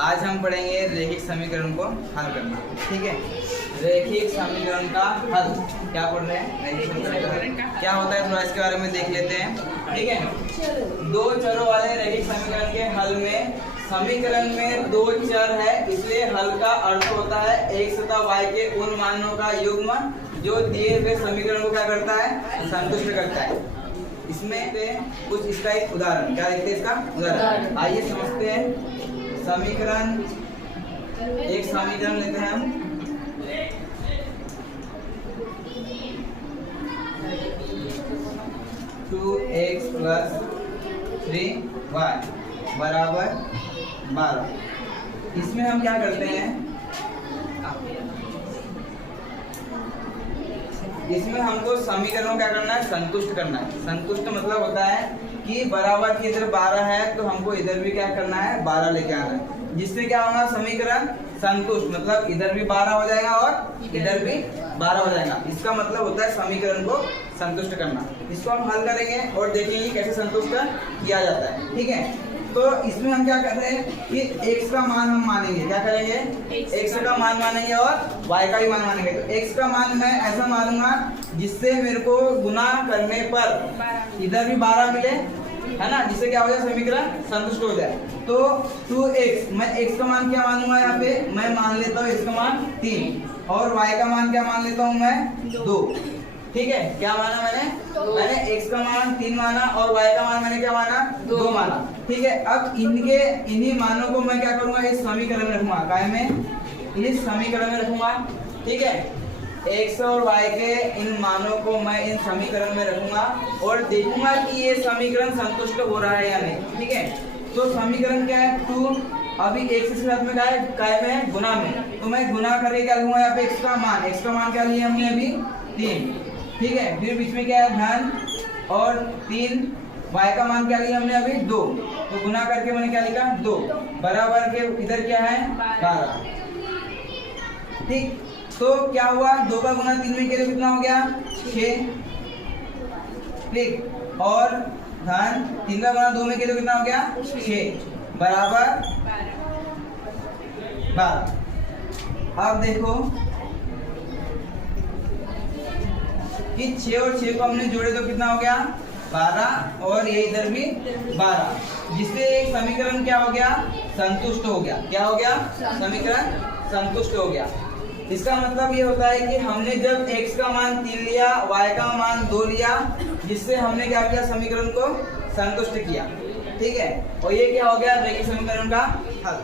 आज हम पढ़ेंगे रैखिक समीकरण को हल करना। ठीक है, रैखिक समीकरण का हल क्या पढ़ रहे हैं? रैखिक समीकरण क्या होता है थोड़ा इसके बारे में देख लेते हैं। ठीक है, दो चरों वाले रैखिक समीकरण के हल में समीकरण में दो चर है, इसलिए हल का अर्थ होता है x तथा y के उन मानों का युग्म जो दिए हुए समीकरण को क्या करता है? संतुष्ट करता है। इसमें कुछ इसका एक उदाहरण क्या देखते हैं? इसका उदाहरण आइए समझते हैं। समीकरण एक समीकरण लेते हैं हम। टू एक्स प्लस 3y बराबर 12। इसमें हम क्या करते हैं? इसमें हमको समीकरण क्या करना है? संतुष्ट करना है। संतुष्ट मतलब होता है कि बराबर की इधर 12 है तो हमको इधर भी क्या करना है? 12 लेके आना है, जिससे क्या होगा? समीकरण संतुष्ट, मतलब इधर भी 12 हो जाएगा और इधर भी 12 हो जाएगा। इसका मतलब होता है समीकरण को संतुष्ट करना। इसको हम हल करेंगे और देखेंगे कैसे संतुष्ट किया जाता है। ठीक है, तो इसमें हम क्या कर रहे हैं कि x का मान हम मानेंगे। क्या करेंगे? x का मान मानेंगे और y का भी मान मानेंगे। तो x का मान मैं ऐसा मानूंगा जिससे मेरे को गुना करने पर इधर भी 12 मिले, है ना, जिससे क्या हो जाए? समीकरण संतुष्ट हो जाए। तो 2x, मैं x का मान क्या मानूंगा? यहाँ पे मैं मान लेता हूँ x का मान 3 और y का मान क्या मान लेता हूँ मैं? 2। ठीक है, क्या माना मैंने? मैंने x का मान 3 माना और y का मान मैंने क्या माना? 2 माना। ठीक है, अब इन्हीं मानों को मैं क्या करूंगा? इस समीकरण में रखूंगा। काय में? इस समीकरण में रखूंगा। ठीक है, x और y के इन मानों को मैं इन समीकरण में रखूंगा और देखूंगा कि ये समीकरण संतुष्ट हो रहा है या नहीं। ठीक है, तो समीकरण क्या है? 2। अभी x के साथ में काय में है? गुना में। तो मैं गुना करके क्या लूंगा यहाँ पे? x का मान क्या लिया हमने अभी? 3। ठीक है, फिर बीच में क्या है? धन और 3। y का मान क्या लिया हमने अभी? 2। तो गुना करके मैंने क्या लिखा? 2 बराबर के इधर क्या है? 12। ठीक, तो क्या हुआ? 2 का गुना 3 में किया तो कितना हो गया? 6। ठीक, और धन 3 का गुना 2 में किया तो कितना हो गया? 6 बराबर 12। अब देखो कि 6 और 6 को हमने जोड़े तो कितना हो गया? 12 और ये इधर भी 12, जिससे एक समीकरण क्या हो गया? संतुष्ट हो गया। क्या हो गया? समीकरण संतुष्ट हो गया। इसका मतलब ये होता है कि हमने जब x का मान 3 लिया, y का मान 2 लिया, जिससे हमने क्या किया? समीकरण को संतुष्ट किया। ठीक है, और ये क्या हो गया? रैखिक समीकरण का हल।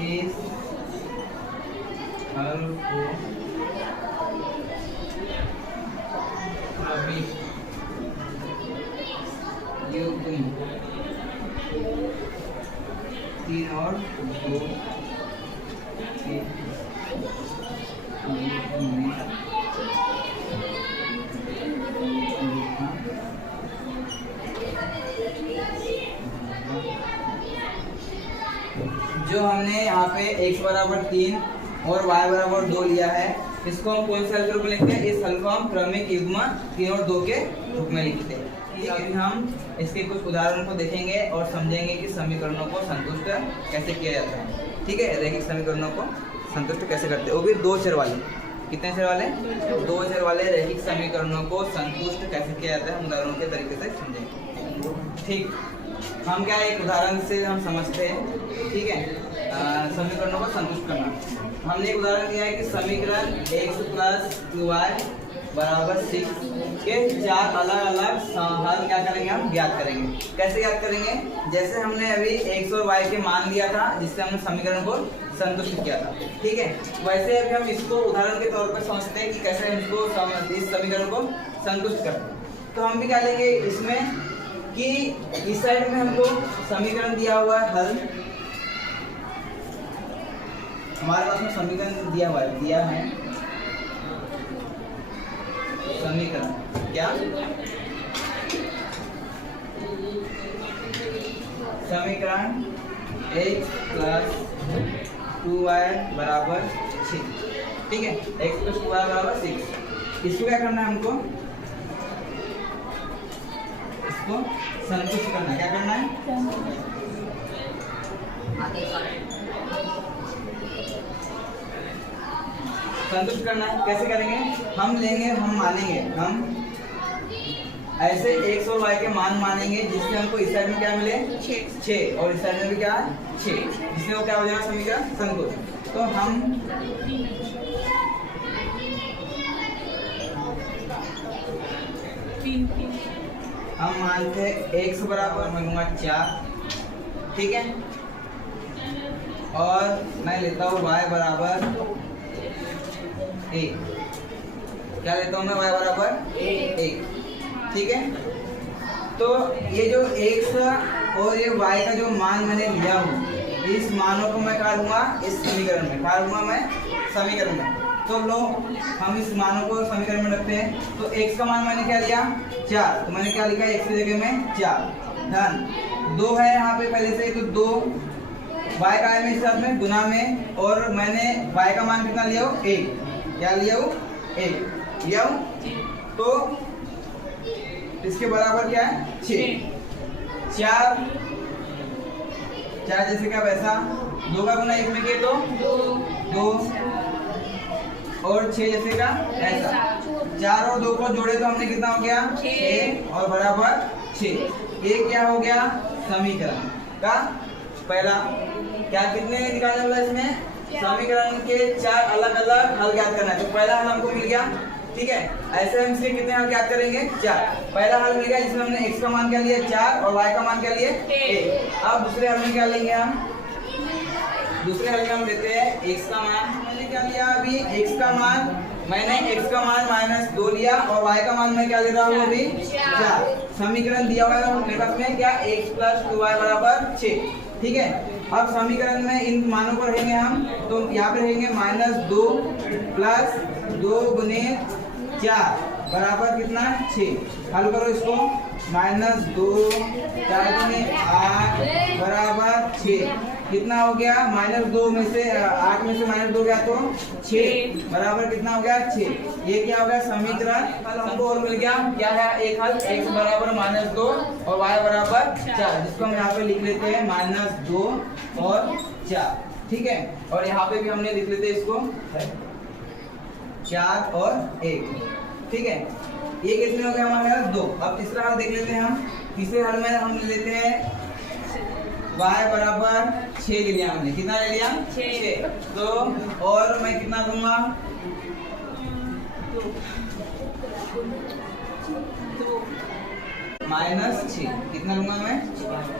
इस हल को युग्म 3 और 2 के जो हमने यहाँ पे x बराबर 3 और y बराबर 2 लिया है, इसको हम कौन से हल के रूप में लिखते हैं? इस हल को हम क्रमिक युग्म 3 और 2 के रूप में लिखते हैं। अभी हम इसके कुछ उदाहरणों को देखेंगे और समझेंगे कि समीकरणों को संतुष्ट कैसे किया जाता है। ठीक है, रैखिक समीकरणों को संतुष्ट कैसे करते हैं, वो भी 2 चर वाले। कितने चर वाले? 2 चर वाले रैखिक समीकरणों को संतुष्ट कैसे किया जाता है, हम उदाहरणों के तरीके से समझेंगे। ठीक, हम क्या एक उदाहरण से हम समझते हैं। ठीक है, समीकरणों को संतुष्ट करना। हमने एक उदाहरण दिया है कि समीकरण x प्लस 2y बराबर 6 के 4 अलग अलग हल क्या करेंगे? हम ज्ञात करेंगे। कैसे ज्ञात करेंगे? जैसे हमने अभी x और y के मान लिया था, जिससे हमने समीकरण को संतुष्ट किया था। ठीक है, वैसे अभी हम इसको उदाहरण के तौर पर समझते हैं कि कैसे हम इसको इस समीकरण को संतुष्ट करते हैं। तो हम भी क्या लेंगे इसमें कि इस साइड में हमको समीकरण दिया हुआ है हल, हमारे पास में समीकरण दिया हुआ है समीकरण क्या? समीकरण x प्लस 2y बराबर 6। ठीक है, x प्लस 2y बराबर 6। इसको क्या करना है? हमको इसको संतुष्ट करना है। क्या करना है? संतुष्ट करना है। कैसे करेंगे? हम लेंगे, हम मानेंगे, हम ऐसे x और y के मान मानेंगे जिससे हमको इस साइड में क्या मिले 6 और इस साइड में भी क्या 6, जिससे वो क्या हो जाएगा समीकरण संतुष्ट। तो हम मानते हैं x बराबर मैं लूंगा 4, ठीक है, और मैं लेता हूँ y बराबर 1। क्या लेता हूँ मैं? y बराबर 1, ठीक है। तो ये जो x और ये y का जो मान मैंने लिया हूँ, इस मानों को मैं कहा लूंगा इस समीकरण में, कहा लूंगा मैं समीकरण में। तो लो हम इस मानों को समीकरण में रखते हैं। तो x का मान मैंने क्या लिया 4, तो मैंने क्या लिखा x की जगह में 4, धन 2 है यहाँ पे पहले से, तो 2 y का है मेरे साथ में गुना में, और मैंने y का मान कितना लिया हो 1, क्या लिया हो 1 लिया हो, तो इसके बराबर क्या है 6। 4 जैसे क्या वैसा, 2 का गुना 1 में किए तो 2, और 6 जैसे का ऐसा। 4 और 2 को जोड़े तो हमने कितना हो गया 6 और बराबर 6। ये क्या हो गया समीकरण का पहला। क्या कितने निकालने वाला इसमें? समीकरण के 4 अलग अलग हल ज्ञात करना है। तो पहला हल हमको मिल गया, ठीक है। ऐसे हम इसके कितने हल ज्ञात करेंगे 4। पहला हल मिल गया जिसमें हमने x का मान क्या लिया 4 और y का मान क्या लिए 1। अब दूसरे हल में क्या लेंगे हम? दूसरे हल में हम लेते हैं x का मान। मैंने क्या लिया अभी x का मान, मैंने x का मान -2 लिया और y का मान मैं क्या ले रहा हूँ अभी 4। समीकरण दिया हुआ है मेरे पास में क्या x + 2y बराबर 6, ठीक है। अब समीकरण में इन मानों पर रहेंगे हम, तो यहाँ पे रहेंगे -2 + 2 गुने 4 बराबर कितना 6। हल करो इसको, -2 4 गुने 8 बराबर 6। कितना हो गया? -2 में से 8 में से -2 गया तो 6 बराबर कितना हो गया 6। ये क्या हो गया समीकरण। हल हमको और मिल गया, क्या है एक हल, x बराबर -2 और y बराबर 4, जिसको हम यहाँ पे लिख लेते हैं -2 और 4, ठीक है। और यहाँ पे भी हमने लिख लेते हैं इसको 4 और 1, ठीक है। ये कितने हो गए हमारे पास 2। अब तीसरा हल देख लेते हैं हम। तीसरे हल में हम लेते हैं y बराबर 6 ले लिया हमने। कितना ले लिया 6। तो और मैं कितना दूंगा -6। कितना लूंगा मैं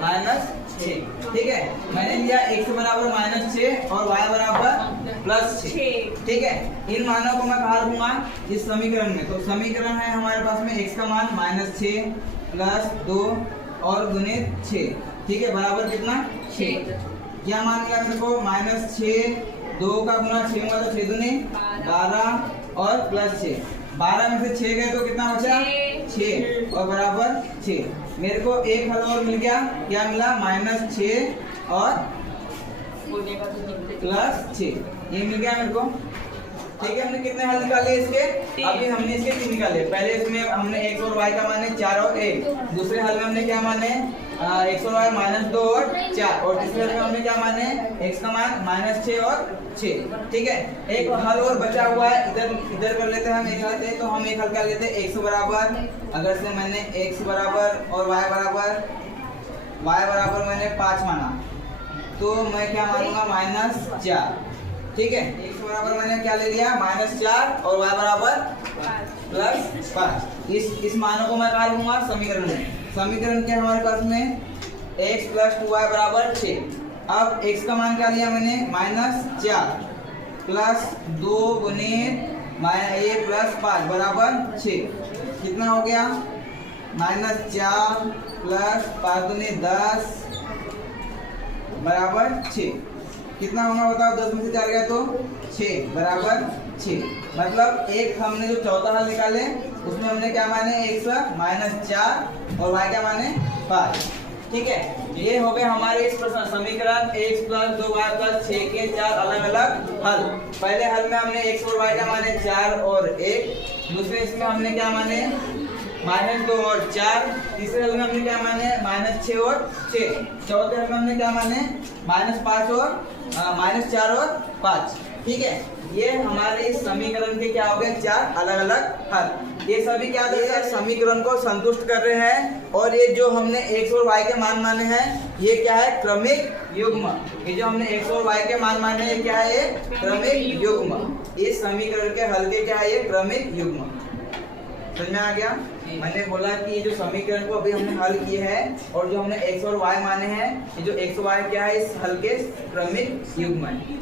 -6, ठीक है। मैंने लिया x बराबर -6 और y बराबर +6, ठीक है। इन मानों को मैं कहा रखूंगा इस समीकरण में। तो समीकरण है हमारे पास में x का मान -6 + 2 और गुने 6, ठीक है, बराबर कितना 6। क्या मान मिला मेरे को -6, 2 का गुना 6 होगा तो 6 दूनी 12 और +6। 12 में से 6 गए तो कितना बचा 6 और बराबर 6। मेरे को एक हल और मिल गया, क्या मिला -6 और +6, ये मिल गया मेरे को, ठीक है। हमने कितने हल निकाले इसके? अभी हमने इसके 3 निकाले। पहले इसमें हमने x और y का माने 4 और 1। दूसरे हल में हमने क्या माने x और y -2 और 4, और तीसरे हल में हमने क्या माने x का मान -6 और 6, ठीक है। एक हल और बचा हुआ है, इधर कर लेते हैं हम एक हल। तो हम एक हल कर लेते हैं x बराबर, अगर से मैंने x बराबर और y बराबर मैंने 5 माना, तो मैं क्या मानूंगा -4, ठीक है। x बराबर मैंने क्या ले लिया -4 और y बराबर +5। इस मानों को मैं कहा लूंगा समीकरण में। समीकरण के हमारे पास में x + 2y बराबर 6। अब x का मान क्या लिया मैंने -4 + 2 गुने a + 5 बराबर 6। कितना हो गया -4 + 5 गुने 10 बराबर 6। कितना होगा बताओ? 10 में से 4 गया तो 6 बराबर 6। मतलब एक हमने जो चौथा हल निकाले उसमें हमने क्या माने x -4 और y क्या माने 5, ठीक है। ये हो गए हमारे इस समीकरण x + 2y + 6 के 4 अलग अलग हल। पहले हल में हमने x और y का माने 4 और 1। दूसरे इसमें हमने क्या माने -2 और 4। तीसरे हल में हमने क्या माने, -6 और 6। चौथे हल में हमने क्या माने, -5 और -4 और 5। ठीक है, ये हमारे इस समीकरण के क्या हो गए, 4 अलग अलग हल। ये सभी क्या समीकरण को संतुष्ट कर रहे हैं। और ये जो हमने x और y के मान माने हैं, ये क्या है, क्रमिक युग्म। ये जो हमने x और y के मान माने हैं, क्या है, ये क्रमिक युग्म। इस समीकरण के हल के क्या है, ये क्रमिक युग्म। समझ में आ गया? मैंने बोला कि ये जो समीकरण को अभी हमने हल किए हैं और जो हमने x और y माने हैं, ये जो x और y क्या है, इस हल के क्रमिक युग्म है।